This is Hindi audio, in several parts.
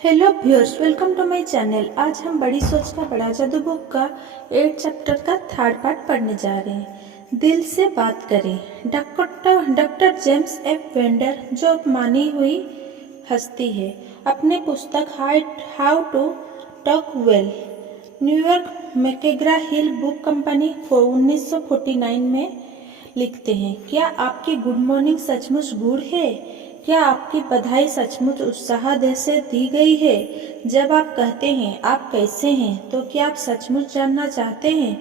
Hello viewers, welcome to my channel. आज हम बड़ी सोच का बड़ा जादू बुक का 8 चैप्टर का थर्ड पार्ट पढ़ने जा रहे हैं। दिल से बात करें। डॉक्टर जेम्स एफ वेंडर, जो मानी हुई हस्ती है, अपने पुस्तक how to talk well New York McGraw Hill book company को 1949 में लिखते हैं। क्या आपकी गुड मॉर्निंग सचमुच गुड है? क्या आपकी बधाई सचमुच उत्साह से दी गई है? जब आप कहते हैं आप कैसे हैं, तो क्या आप सचमुच जानना चाहते हैं?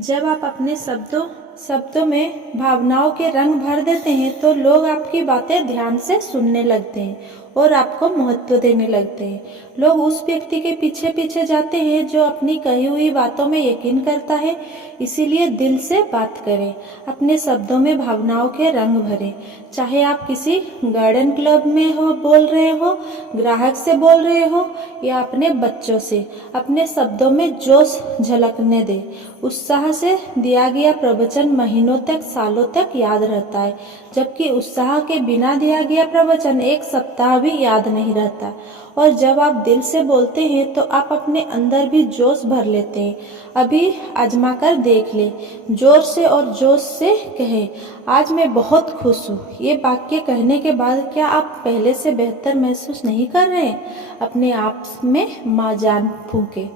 जब आप अपने शब्दों में भावनाओं के रंग भर देते हैं, तो लोग आपकी बातें ध्यान से सुनने लगते हैं और आपको महत्व देने लगते हैं। लोग उस व्यक्ति के पीछे पीछे जाते हैं जो अपनी कही हुई बातों में यकीन करता है। इसीलिए दिल से बात करें, अपने शब्दों में भावनाओं के रंग भरें। चाहे आप किसी गार्डन क्लब में बोल रहे हो, ग्राहक से बोल रहे हो या अपने बच्चों से, अपने शब्दों में जोश झलकने दे। उत्साह से दिया गया प्रवचन महीनों तक, सालों तक याद रहता है, जबकि उत्साह के बिना दिया गया प्रवचन एक सप्ताह भी याद नहीं रहता। और जब आप दिल से बोलते हैं तो आप अपने अंदर भी जोश भर लेते हैं। अभी आजमा कर देख ले। जोर से और जोश से कहें, आज मैं बहुत खुश हूँ। ये वाक्य कहने के बाद क्या आप पहले से बेहतर महसूस नहीं कर रहे हैं? अपने आप में माँ जान फूंके।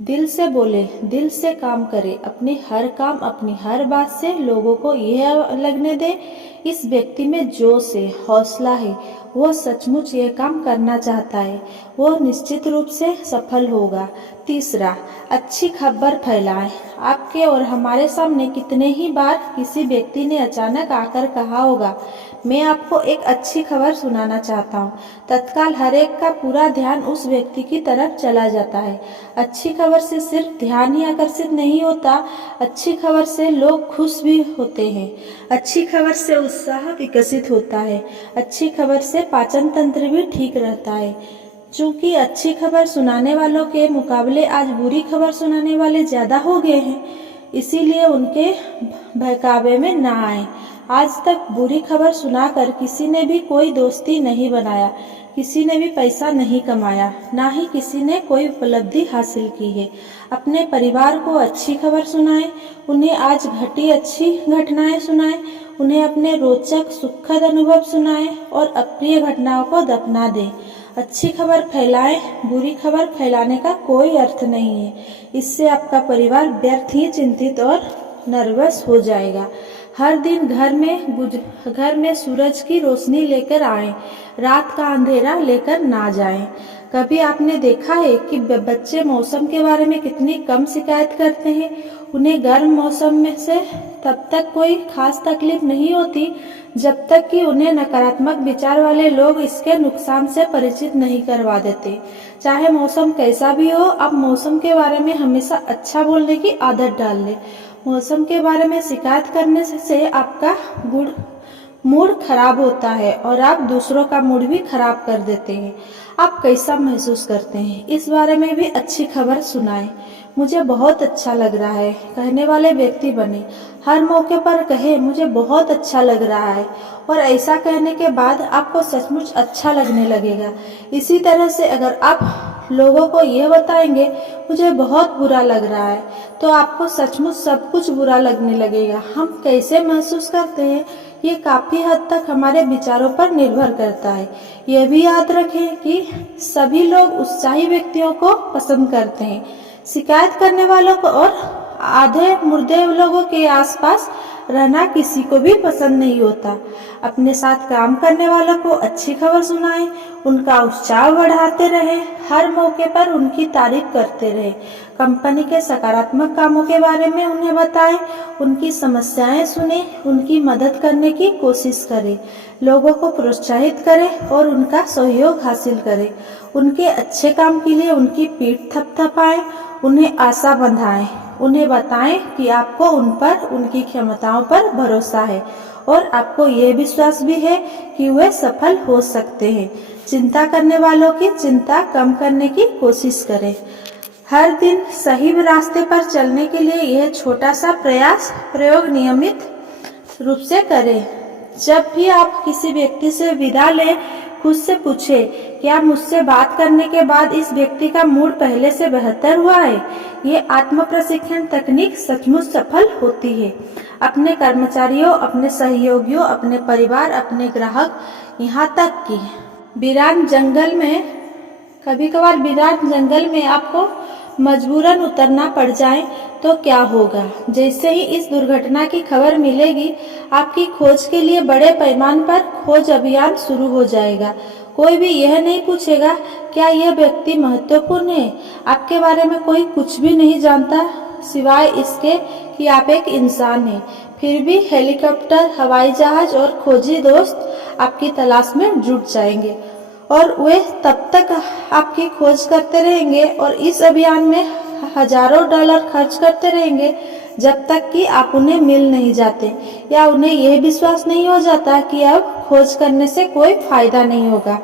दिल से बोले, दिल से काम करे। अपने हर काम, अपनी हर बात से लोगों को यह लगने दे, इस व्यक्ति में जोश है, हौसला है, वो सचमुच ये काम करना चाहता है, वो निश्चित रूप से सफल होगा। तीसरा, अच्छी खबर फैलाएं। आपके और हमारे सामने कितने ही बार किसी व्यक्ति ने अचानक आकर कहा होगा, मैं आपको एक अच्छी खबर सुनाना चाहता हूँ। तत्काल हर एक का पूरा ध्यान उस व्यक्ति की तरफ चला जाता है। अच्छी खबर से सिर्फ ध्यान ही आकर्षित नहीं होता, अच्छी खबर से लोग खुश भी होते हैं। अच्छी खबर से उत्साह विकसित होता है। अच्छी खबर से पाचन तंत्र भी ठीक रहता है। चूंकि अच्छी खबर सुनाने वालों के मुकाबले आज बुरी खबर सुनाने वाले ज्यादा हो गए हैं, इसीलिए उनके बहकावे में ना आए। आज तक बुरी खबर सुनाकर किसी ने भी कोई दोस्ती नहीं बनाया, किसी ने भी पैसा नहीं कमाया, ना ही किसी ने कोई उपलब्धि हासिल की है। अपने परिवार को अच्छी खबर सुनाएं, उन्हें आज घटी अच्छी घटनाएं सुनाएं, उन्हें अपने रोचक सुखद अनुभव सुनाएं और अप्रिय घटनाओं को दफना दें। अच्छी खबर फैलाएं, बुरी खबर फैलाने का कोई अर्थ नहीं है। इससे आपका परिवार व्यर्थ ही चिंतित और नर्वस हो जाएगा। हर दिन घर में सूरज की रोशनी लेकर आएं, रात का अंधेरा लेकर ना जाएं। कभी आपने देखा है कि बच्चे मौसम के बारे में कितनी कम शिकायत करते हैं? उन्हें गर्म मौसम में से तब तक कोई खास तकलीफ नहीं होती जब तक कि उन्हें नकारात्मक विचार वाले लोग इसके नुकसान से परिचित नहीं करवा देते। चाहे मौसम कैसा भी हो, आप मौसम के बारे में हमेशा अच्छा बोलने की आदत डाल लें। मौसम के बारे में शिकायत करने से आपका मूड खराब होता है और आप दूसरों का मूड भी खराब कर देते हैं। आप कैसा महसूस करते हैं, इस बारे में भी अच्छी खबर सुनाएं। मुझे बहुत अच्छा लग रहा है कहने वाले व्यक्ति बने। हर मौके पर कहे, मुझे बहुत अच्छा लग रहा है, और ऐसा कहने के बाद आपको सचमुच अच्छा लगने लगेगा। इसी तरह से अगर आप लोगों को यह बताएंगे, मुझे बहुत बुरा लग रहा है, तो आपको सचमुच सब कुछ बुरा लगने लगेगा। हम कैसे महसूस करते हैं, ये काफी हद तक हमारे विचारों पर निर्भर करता है। यह भी याद रखें कि सभी लोग उत्साही व्यक्तियों को पसंद करते हैं। शिकायत करने वालों को और आधे मुर्दे लोगों के आसपास रहना किसी को भी पसंद नहीं होता। अपने साथ काम करने वालों को अच्छी खबर सुनाएं, उनका उत्साह बढ़ाते रहें, हर मौके पर उनकी तारीफ करते रहें। कंपनी के सकारात्मक कामों के बारे में उन्हें बताएं, उनकी समस्याएं सुने, उनकी मदद करने की कोशिश करें। लोगों को प्रोत्साहित करें और उनका सहयोग हासिल करें। उनके अच्छे काम के लिए उनकी पीठ थपथपाएं, उन्हें आशा बंधाएं। उन्हें बताएं कि आपको उन पर, उनकी क्षमताओं पर भरोसा है और आपको यह विश्वास भी है कि वे सफल हो सकते हैं। चिंता करने वालों की चिंता कम करने की कोशिश करें। हर दिन सही रास्ते पर चलने के लिए यह छोटा सा प्रयोग नियमित रूप से करें। जब भी आप किसी व्यक्ति से विदा लें, खुद से पूछे, क्या मुझसे बात करने के बाद इस व्यक्ति का मूड पहले से बेहतर हुआ है? ये आत्म प्रशिक्षण तकनीक सचमुच सफल होती है। अपने कर्मचारियों, अपने सहयोगियों, अपने परिवार, अपने ग्राहक, यहाँ तक कि कभी कभार वीरान जंगल में आपको मजबूरन उतरना पड़ जाए तो क्या होगा? जैसे ही इस दुर्घटना की खबर मिलेगी, आपकी खोज के लिए बड़े पैमाने पर खोज अभियान शुरू हो जाएगा। कोई भी यह नहीं पूछेगा क्या यह व्यक्ति महत्वपूर्ण है। आपके बारे में कोई कुछ भी नहीं जानता सिवाय इसके कि आप एक इंसान हैं। फिर भी हेलीकॉप्टर, हवाई जहाज और खोजी दोस्त आपकी तलाश में जुट जाएंगे और वे तब तक आपकी खोज करते रहेंगे और इस अभियान में हजारों डॉलर खर्च करते रहेंगे जब तक कि आप उन्हें मिल नहीं जाते या उन्हें यह विश्वास नहीं हो जाता कि अब खोज करने से कोई फायदा नहीं होगा।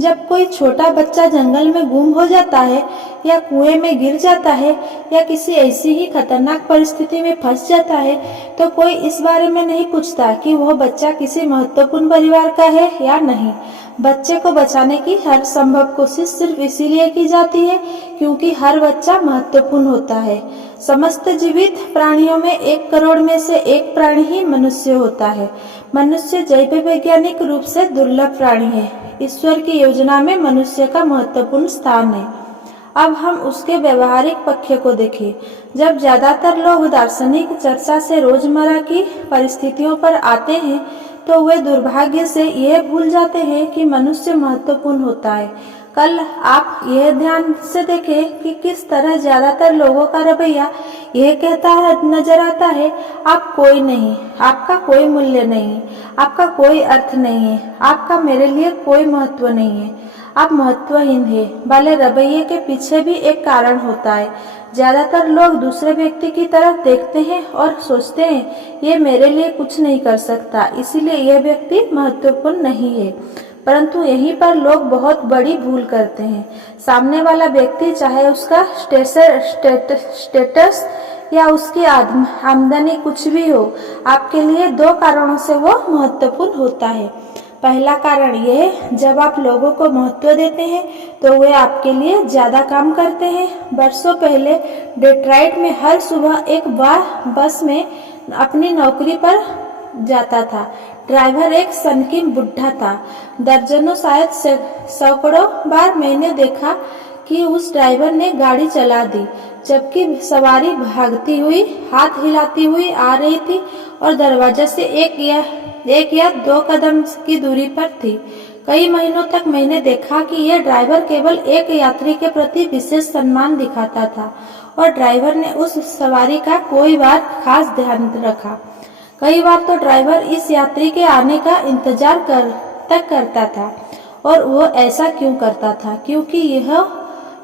जब कोई छोटा बच्चा जंगल में गुम हो जाता है या कुएं में गिर जाता है या किसी ऐसी ही खतरनाक परिस्थिति में फंस जाता है तो कोई इस बारे में नहीं पूछता कि वह बच्चा किसी महत्वपूर्ण परिवार का है या नहीं। बच्चे को बचाने की हर संभव कोशिश सिर्फ इसीलिए की जाती है क्योंकि हर बच्चा महत्वपूर्ण होता है। समस्त जीवित प्राणियों में 1 करोड़ में से एक प्राणी ही मनुष्य होता है। मनुष्य जैव वैज्ञानिक रूप से दुर्लभ प्राणी है। ईश्वर की योजना में मनुष्य का महत्वपूर्ण स्थान है। अब हम उसके व्यवहारिक पक्ष को देखें। जब ज्यादातर लोग दार्शनिक चर्चा से रोजमर्रा की परिस्थितियों पर आते हैं तो वे दुर्भाग्य से यह भूल जाते हैं कि मनुष्य महत्वपूर्ण होता है। कल आप यह ध्यान से देखें कि किस तरह ज्यादातर लोगों का रवैया यह कहता है नजर आता है, आप कोई नहीं, आपका कोई मूल्य नहीं, आपका कोई अर्थ नहीं है, आपका मेरे लिए कोई महत्व नहीं है, आप महत्वहीन है वाले रवैये के पीछे भी एक कारण होता है। ज्यादातर लोग दूसरे व्यक्ति की तरफ देखते हैं और सोचते हैं ये मेरे लिए कुछ नहीं कर सकता, इसीलिए यह व्यक्ति महत्वपूर्ण नहीं है। परंतु यहीं पर लोग बहुत बड़ी भूल करते हैं। सामने वाला व्यक्ति चाहे उसका स्टेटस या उसकी आमदनी कुछ भी हो, आपके लिए 2 कारणों से वो महत्वपूर्ण होता है। पहला कारण यह, जब आप लोगों को महत्व देते हैं तो वे आपके लिए ज्यादा काम करते हैं। वर्षों पहले डेट्रॉइट में हर सुबह एक बस में अपनी नौकरी पर जाता था। ड्राइवर एक सनकी बुढ़ा था। दर्जनों शायद सैकड़ों बार मैंने देखा कि उस ड्राइवर ने गाड़ी चला दी जबकि सवारी भागती हुई, हाथ हिलाती हुई आ रही थी और दरवाजे से एक या 2 कदम की दूरी पर थी। कई महीनों तक मैंने देखा कि यह ड्राइवर केवल एक यात्री के प्रति विशेष सम्मान दिखाता था और ड्राइवर ने उस सवारी का कोई बार खास ध्यान रखा। कई बार तो ड्राइवर इस यात्री के आने का इंतजार करता था। और वो ऐसा क्यों करता था? क्योंकि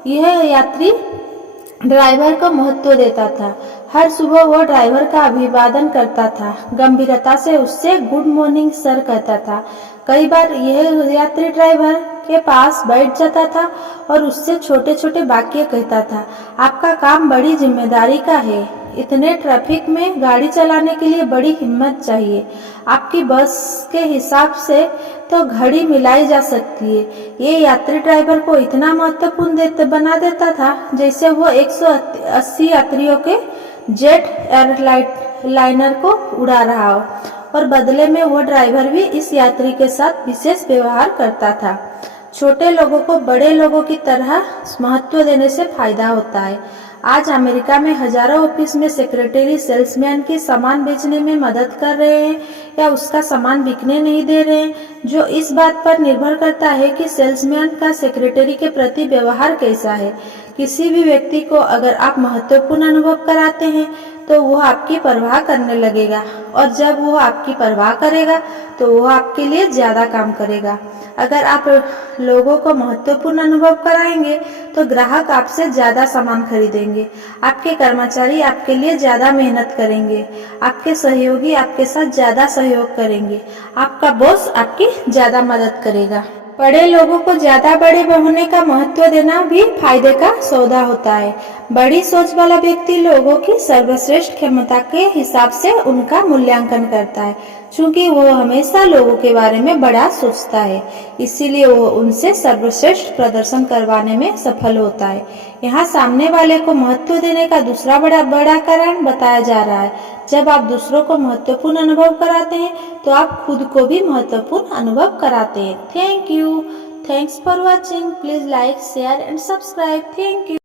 यह यात्री ड्राइवर को महत्व देता था। हर सुबह वो ड्राइवर का अभिवादन करता था, गंभीरता से उससे गुड मॉर्निंग सर कहता था। कई बार यह यात्री ड्राइवर के पास बैठ जाता था और उससे छोटे छोटे वाक्य कहता था, आपका काम बड़ी जिम्मेदारी का है, इतने ट्रैफिक में गाड़ी चलाने के लिए बड़ी हिम्मत चाहिए, आपकी बस के हिसाब से तो घड़ी मिलाई जा सकती है। ये यात्री ड्राइवर को इतना महत्वपूर्ण बना देता था जैसे वो 180 यात्रियों के जेट एयरलाइनर को उड़ा रहा हो और बदले में वो ड्राइवर भी इस यात्री के साथ विशेष व्यवहार करता था। छोटे लोगों को बड़े लोगों की तरह महत्व देने से फायदा होता है। आज अमेरिका में हजारों ऑफिस में सेक्रेटरी सेल्समैन की सामान बेचने में मदद कर रहे हैं या उसका सामान बिकने नहीं दे रहे हैं, जो इस बात पर निर्भर करता है कि सेल्समैन का सेक्रेटरी के प्रति व्यवहार कैसा है। किसी भी व्यक्ति को अगर आप महत्वपूर्ण अनुभव कराते हैं तो वह आपकी परवाह करने लगेगा और जब वह आपकी परवाह करेगा तो वह आपके लिए ज्यादा काम करेगा। अगर आप लोगों को महत्वपूर्ण अनुभव कराएंगे तो ग्राहक आपसे ज्यादा सामान खरीदेंगे, आपके कर्मचारी आपके लिए ज्यादा मेहनत करेंगे, आपके सहयोगी आपके साथ ज्यादा सहयोग करेंगे, आपका बॉस आपकी ज्यादा मदद करेगा। बड़े लोगों को ज्यादा बड़े होने का महत्व देना भी फायदे का सौदा होता है। बड़ी सोच वाला व्यक्ति लोगों की सर्वश्रेष्ठ क्षमता के हिसाब से उनका मूल्यांकन करता है। क्योंकि वो हमेशा लोगों के बारे में बड़ा सोचता है, इसीलिए वो उनसे सर्वश्रेष्ठ प्रदर्शन करवाने में सफल होता है। यहाँ सामने वाले को महत्व देने का दूसरा बड़ा कारण बताया जा रहा है। जब आप दूसरों को महत्वपूर्ण अनुभव कराते हैं तो आप खुद को भी महत्वपूर्ण अनुभव कराते हैं। Thank you. Thanks for watching. Please like, share and subscribe. Thank you.